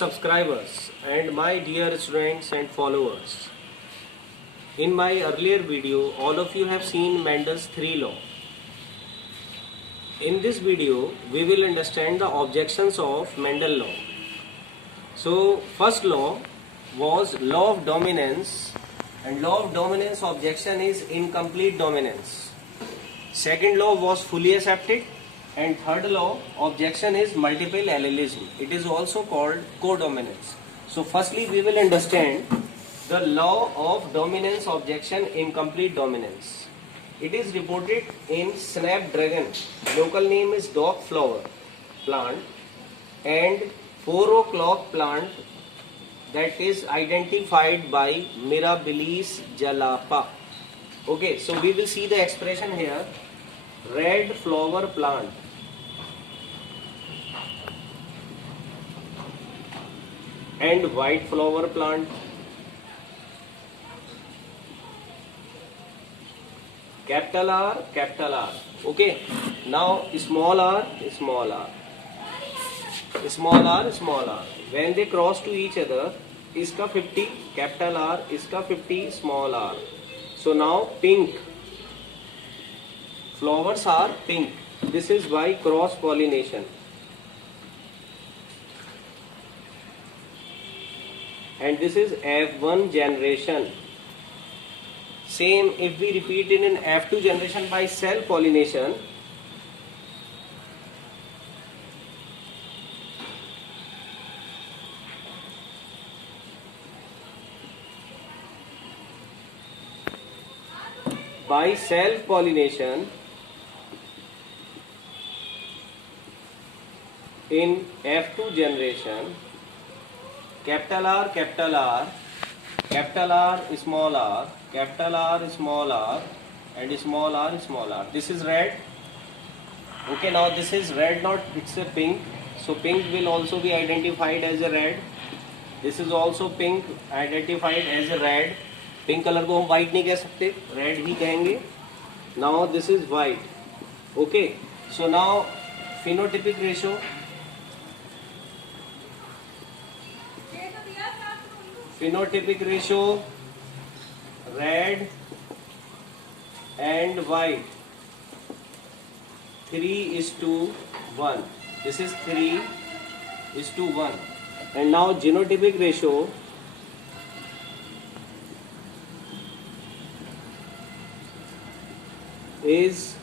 subscribers and my dear students and followers. In my earlier video, all of you have seen Mendel's 3 law. In this video, we will understand the objections of Mendel law. So, first law was law of dominance, and law of dominance objection is incomplete dominance. Second law was fully accepted, and third law objection is multiple allelism. It is also called codominance. So firstly we will understand the law of dominance objection incomplete dominance. It is reported in snapdragon, local name is dog flower plant, and 4 o'clock plant that is identified by Mirabilis jalapa. Okay, so we will see the expression here. Red flower plant and white flower plant. Capital R, capital R. Okay, now small r, small r, small r, small r. When they cross to each other, iska 50 capital R, iska 50 small r. So now pink. Flowers are pink. This is by cross pollination. And this is F1 generation. Same if we repeat it in F2 generation by cell pollination. By self pollination in F2 generation, capital R, capital R, capital R, small r, capital R, small r, and small r, small r. This is red. Okay, now this is red, not it's a pink. So pink will also be identified as a red. This is also pink, identified as a red. Pink color को हम white नहीं कह सकते, red ही कहेंगे. Now this is white. Okay, so now phenotypic ratio. Phenotypic ratio, red and white, 3:1. This is 3:1. And now genotypic ratio, is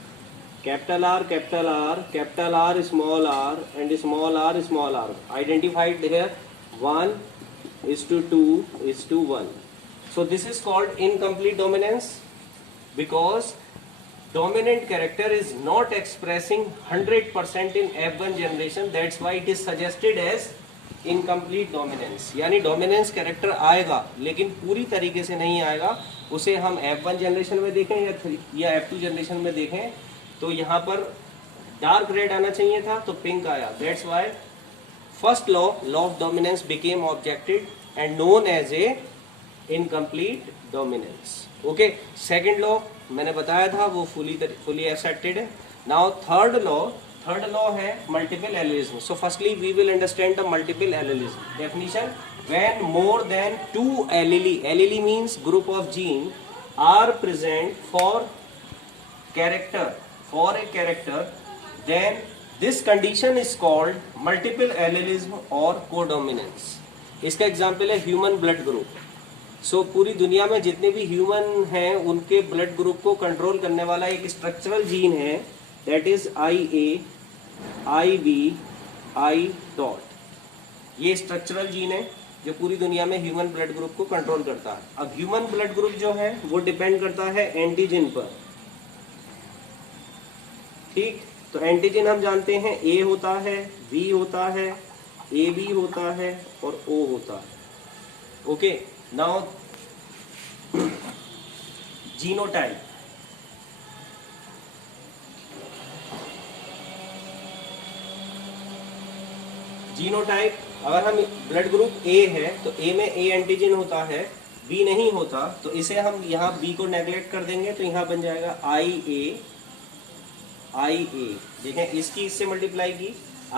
capital R, capital R, capital R, small r, and small r, small r. Identified here 1:2:1. So this is called incomplete dominance because dominant character is not expressing 100% in F1 generation. That's why it is suggested as incomplete dominance. यानी dominance character आएगा लेकिन पूरी तरीके से नहीं आएगा. उसे हम F1 जनरेशन में देखें या F2 जनरेशन में देखें तो यहाँ पर डार्क रेड आना चाहिए था तो पिंक आया. That's why first law of dominance became objected and known as a incomplete dominance. Okay, second law मैंने बताया था वो fully accepted है. Now third law है multiple allelism. So firstly we will understand the multiple allelism. Definition: when more than 2 allele means group of gene are present for a character, then this condition is called multiple allelism or codominance. इसका example है human blood group. सो पूरी दुनिया में जितने भी human हैं उनके blood group को कंट्रोल करने वाला एक स्ट्रक्चरल जीन है, that is IA, IB, I dot. ये स्ट्रक्चरल जीन है जो पूरी दुनिया में ह्यूमन ब्लड ग्रुप को कंट्रोल करता है. अब ह्यूमन ब्लड ग्रुप जो है वो डिपेंड करता है एंटीजन पर. ठीक, तो एंटीजन हम जानते हैं A होता है, V होता है, AB होता है और O होता है. Okay, now genotype. जीनोटाइप अगर हम ब्लड ग्रुप A है तो A में A एंटीजन होता है, B नहीं होता, तो इसे हम यहाँ B को नेग्लेक्ट कर देंगे तो यहाँ बन जाएगा IA. देखें इसकी इससे मल्टीप्लाई की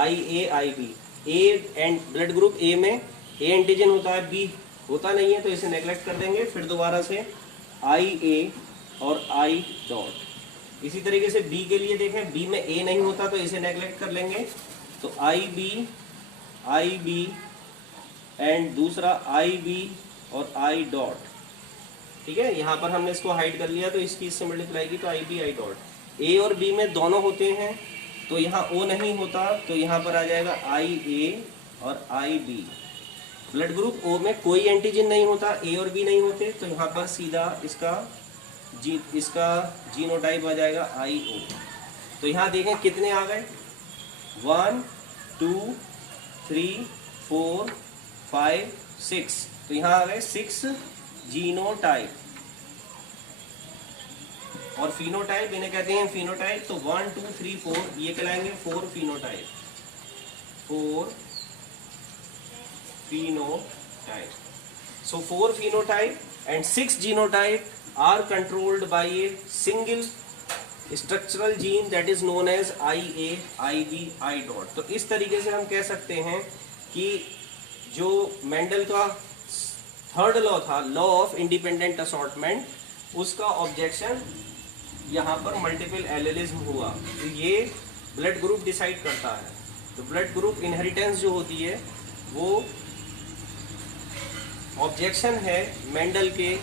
IA IB, A and blood group A में ए एंटीजन होता है, बी होता नहीं है, तो इसे नेग्लेक्ट कर देंगे। फिर दोबारा से आई ए और आई डॉट। इसी तरीके से बी के लिए देखें, बी में ए नहीं होता तो इसे नेग्लेक्ट कर लेंगे, तो आई बी एंड दूसरा आई बी और आई डॉट। ठीक है, यहाँ पर हमने इसको हाइड कर लिया तो इसकी इससे मल्टीप्लाई की तो आई बी आई डॉट। ए और बी में दोनों होते हैं तो यहाँ ओ नहीं होता, तो यहाँ पर आ जाएगा आई ए और आई बी। ब्लड ग्रुप ओ में कोई एंटीजन नहीं होता, ए और बी नहीं होते, तो यहाँ पर सीधा इसका जीनोटाइप आ जाएगा आई ओ। तो यहाँ देखें कितने आ गए, 1 2 3 4 5 6, तो यहाँ आ गए 6 जीनोटाइप। और फिनोटाइप इन्हें कहते हैं फिनोटाइप, तो 1 2 3 4 ये कहलाएंगे 4 phenotype, 4 phenotype. So 4 phenotype and 6 genotype are controlled by a single structural gene that is known as IA, IB, I dot. तो इस तरीके से हम कह सकते हैं कि जो मेंडल का थर्ड लॉ था, लॉ ऑफ इंडिपेंडेंट असॉर्टमेंट, उसका ऑब्जेक्शन यहाँ पर मल्टीपल एलेलिज्म हुआ। तो ये ब्लड ग्रुप डिसाइड करता है। तो ब्लड ग्रुप इनहेरिटेंस जो होती है वो ऑब्जेक्शन है मेंडल के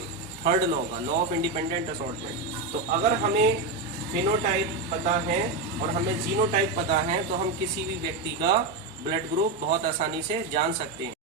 थर्ड लॉ का, लॉ ऑफ इंडिपेंडेंट असॉर्टमेंट। तो अगर हमें फिनोटाइप पता है और हमें जीनोटाइप पता है तो हम किसी भी व्यक्ति का ब्लड ग्रुप बहुत आसानी से जान सकते हैं।